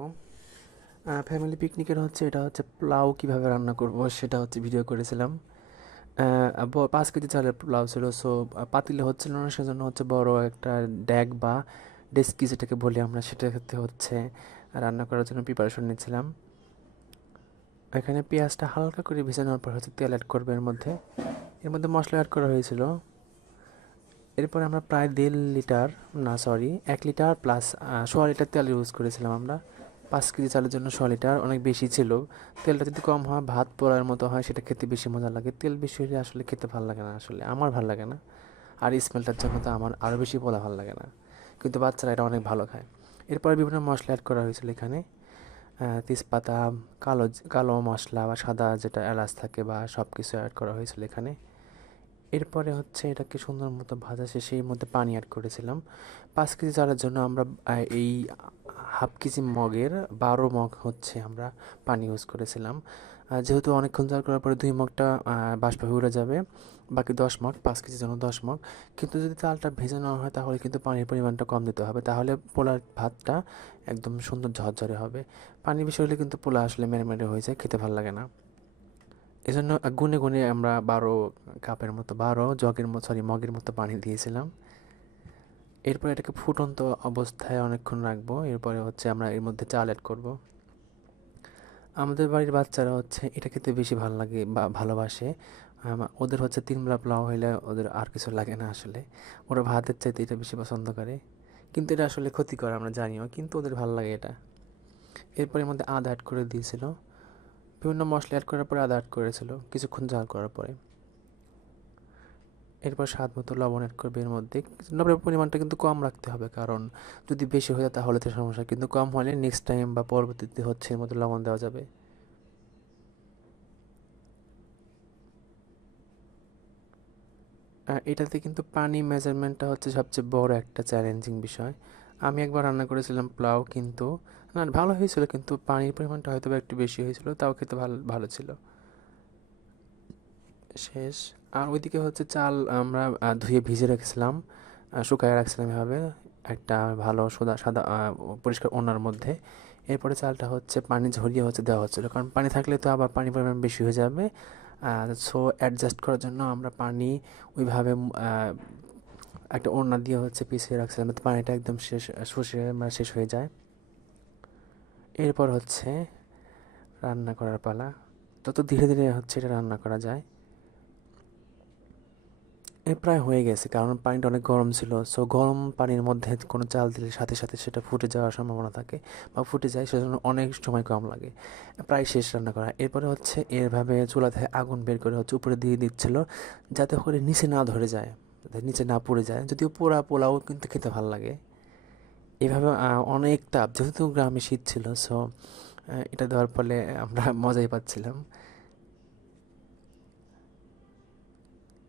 থাকো। ফ্যামিলি পিকনিকের এটা হচ্ছে পোলাও কীভাবে রান্না করব সেটা হচ্ছে ভিডিও করেছিলাম। 5 কেজি চালের পোলাও ছিল, সো পাতিলে হচ্ছিল না, সেজন্য হচ্ছে বড় একটা ড্যাগ বা ডেস্কি যেটাকে বলি আমরা, সেটাতে হচ্ছে রান্না করার জন্য প্রিপারেশন নিচ্ছিলাম। এখানে পেঁয়াজটা হালকা করে ভেজে নেওয়ার পর হচ্ছে তেল অ্যাড করবে এর মধ্যে মশলা অ্যাড করা হয়েছিল। এরপর আমরা প্রায় 1.5 লিটার, না সরি 1 লিটার প্লাস 1/4 লিটার তেল ইউজ করেছিলাম আমরা। 5 কেজি চালের জন্য 1/4 লিটার অনেক বেশি ছিল। তেলটা যদি কম হয়, ভাত পোড়ার মতো হয়, সেটা খেতে বেশি মজা লাগে। তেল বেশি হলে আসলে খেতে ভালো লাগে না, আসলে আমার ভালো লাগে না। আর স্মেলটার জন্য তো আমার আরও বেশি পোড়া ভালো লাগে না, কিন্তু বাচ্চারা এটা অনেক ভালো খায়। এরপর বিভিন্ন মশলা অ্যাড করা হয়েছিল এখানে। তেজপাতা, কালো কালো মশলা বা সাদা যেটা এলাচ থাকে বা সব কিছু অ্যাড করা হয়েছিল এখানে। এরপরে হচ্ছে এটাকে সুন্দর মতো ভাজা শেষে এর মধ্যে পানি অ্যাড করেছিলাম। 5 কেজি চালের জন্য আমরা এই হাফ কেজি মগের 12 মগ হচ্ছে আমরা পানি ইউজ করেছিলাম। যেহেতু অনেকক্ষণ জাল করার পরে 2 মগটা বাষ্প হয়ে উড়ে যাবে, বাকি 10 মগ, 5 কেজির জন্য 10 মগ। কিন্তু যদি চালটা ভেজে নেওয়া হয় তাহলে কিন্তু পানির পরিমাণটা কম দিতে হবে, তাহলে পোলার ভাতটা একদম সুন্দর ঝরঝরে হবে। পানি বেশি হলে কিন্তু পোলা আসলে মেরে হয়ে যায়, খেতে ভালো লাগে না। এজন্য গুনে গুনে আমরা 12 কাপের মতো, 12 জগের মতো, সরি মগের মতো পানি দিয়েছিলাম। এরপর এটাকে ফুটন্ত অবস্থায় অনেকক্ষণ রাখবো। এরপরে হচ্ছে আমরা এর মধ্যে চাল অ্যাড করব। আমাদের বাড়ির বাচ্চারা হচ্ছে এটা খেতে বেশি ভালো লাগে বা ভালোবাসে। ওদের হচ্ছে 3 বেলা পোলাও হইলে ওদের আর কিছু লাগে না আসলে। ওরা ভাতের চাইতে এটা বেশি পছন্দ করে, কিন্তু এটা আসলে ক্ষতিকর আমরা জানিও, কিন্তু ওদের ভালো লাগে এটা। এরপর এর মধ্যে আদা অ্যাড করে দিয়েছিল। বিভিন্ন মশলা অ্যাড করার পরে আদা অ্যাড করেছিল কিছুক্ষণ জাল করার পরে। এরপর স্বাদ মতো লবণ অ্যাড করবে এর মধ্যে। লবণের পরিমাণটা কিন্তু কম রাখতে হবে, কারণ যদি বেশি হয়ে যায় তাহলে তো সমস্যা, কিন্তু কম হলে নেক্সট টাইম বা পরবর্তীতে হচ্ছে এর মধ্যে লবণ দেওয়া যাবে। এটাতে কিন্তু পানি মেজারমেন্টটা হচ্ছে সবচেয়ে বড় একটা চ্যালেঞ্জিং বিষয়। আমি একবার রান্না করেছিলাম পোলাও, কিন্তু না, ভালো হয়েছিল, কিন্তু পানির পরিমাণটা হয়তো বা একটু বেশি হয়েছিল, তাও খেতে ভালো ভালো ছিল। শেষ। আর ওইদিকে হচ্ছে চাল আমরা ধুয়ে ভিজে রেখেছিলাম, শুকায় রাখছিলাম এভাবে একটা ভালো সাদা সাদা পরিষ্কার ওনার মধ্যে। এরপরে চালটা হচ্ছে পানি ঝরিয়ে হচ্ছে দেওয়া হচ্ছিলো, কারণ পানি থাকলে তো আবার পানির পরিমাণ বেশি হয়ে যাবে। সো অ্যাডজাস্ট করার জন্য আমরা পানি ওইভাবে একটা ওড়না দিয়ে হচ্ছে পিছিয়ে রাখছিলাম, যাতে পানিটা একদম শেষ শুষে মানে শেষ হয়ে যায়। এরপর হচ্ছে রান্না করার পালা। তত ধীরে ধীরে হচ্ছে এটা রান্না করা যায়। প্রায় হয়ে গেছে, কারণ পানিটা অনেক গরম ছিল। সো গরম পানির মধ্যে কোনো চাল দিলে সাথে সাথে সেটা ফুটে যাওয়ার সম্ভাবনা থাকে বা ফুটে যায়, সেজন্য অনেক সময় কম লাগে। প্রায় শেষ রান্না করা। এরপরে হচ্ছে এভাবে চুলা থেকে আগুন বের করে হচ্ছে উপরে দিয়ে দিচ্ছিল, যাতে করে নিচে না ধরে যায়, যাতে নিচে না পুড়ে যায়। যদিও পোড়া পোলাও কিন্তু খেতে ভালো লাগে। এভাবে অনেক তাপ, যেহেতু গ্রামে শীত ছিল, সো এটা দেওয়ার ফলে আমরা মজাই পাচ্ছিলাম।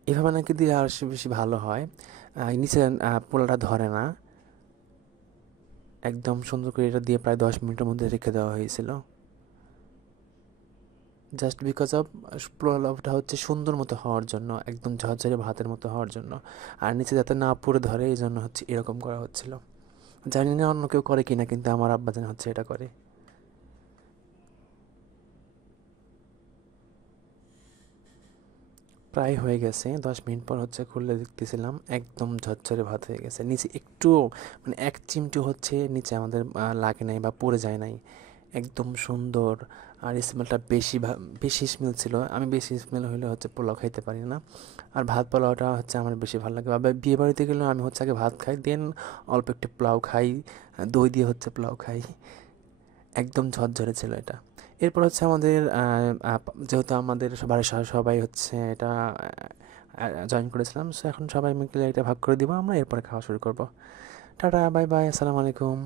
এভাবে নাকি দিলে আর বেশি ভালো হয়। নিচে পোলাটা ধরে না। একদম সুন্দর করে এটা দিয়ে প্রায় 10 মিনিটের মধ্যে রেখে দেওয়া হয়েছিল, জাস্ট বিকজ অফ পোলাওটা হচ্ছে সুন্দর মতো হওয়ার জন্য, একদম ঝরঝরে ভাতের মতো হওয়ার জন্য। আর নিচে যাতে না পুড়ে ধরে, এই জন্য হচ্ছে এরকম করা হচ্ছিল। জানি না অন্য কেউ করে কিনা, কিন্তু আমার আব্বা জান হচ্ছে এটা করে। প্রায় হয়ে গেছে। 10 মিনিট পর হচ্ছে খুলে দেখতেছিলাম, একদম ঝরঝরে ভাত হয়ে গেছে। নিচে একটুও মানে এক চিমটু হচ্ছে নিচে আমাদের লাগে নাই বা পড়ে যায় নাই, একদম সুন্দর। আর স্মেলটা বেশি স্মেল ছিল। আমি বেশি স্মেল হলে হচ্ছে পোলাও খাইতে পারি না। আর ভাত পোলাওটা হচ্ছে আমার বেশি ভালো লাগে। বা বিয়ে বাড়িতে গেলেও আমি হচ্ছে আগে ভাত খাই, দেন অল্প একটু পোলাও খাই, দই দিয়ে হচ্ছে পোলাও খাই। একদম ঝরঝরে ছিল এটা। এরপর হচ্ছে আমাদের যেহেতু আমাদের বাড়ির সবাই হচ্ছে এটা জয়েন করেছিলাম, সো এখন সবাই মিলে এটা ভাগ করে দিব আমরা, এরপরে খাওয়া শুরু করব। টাটা, বাই বাই, আসসালামু আলাইকুম।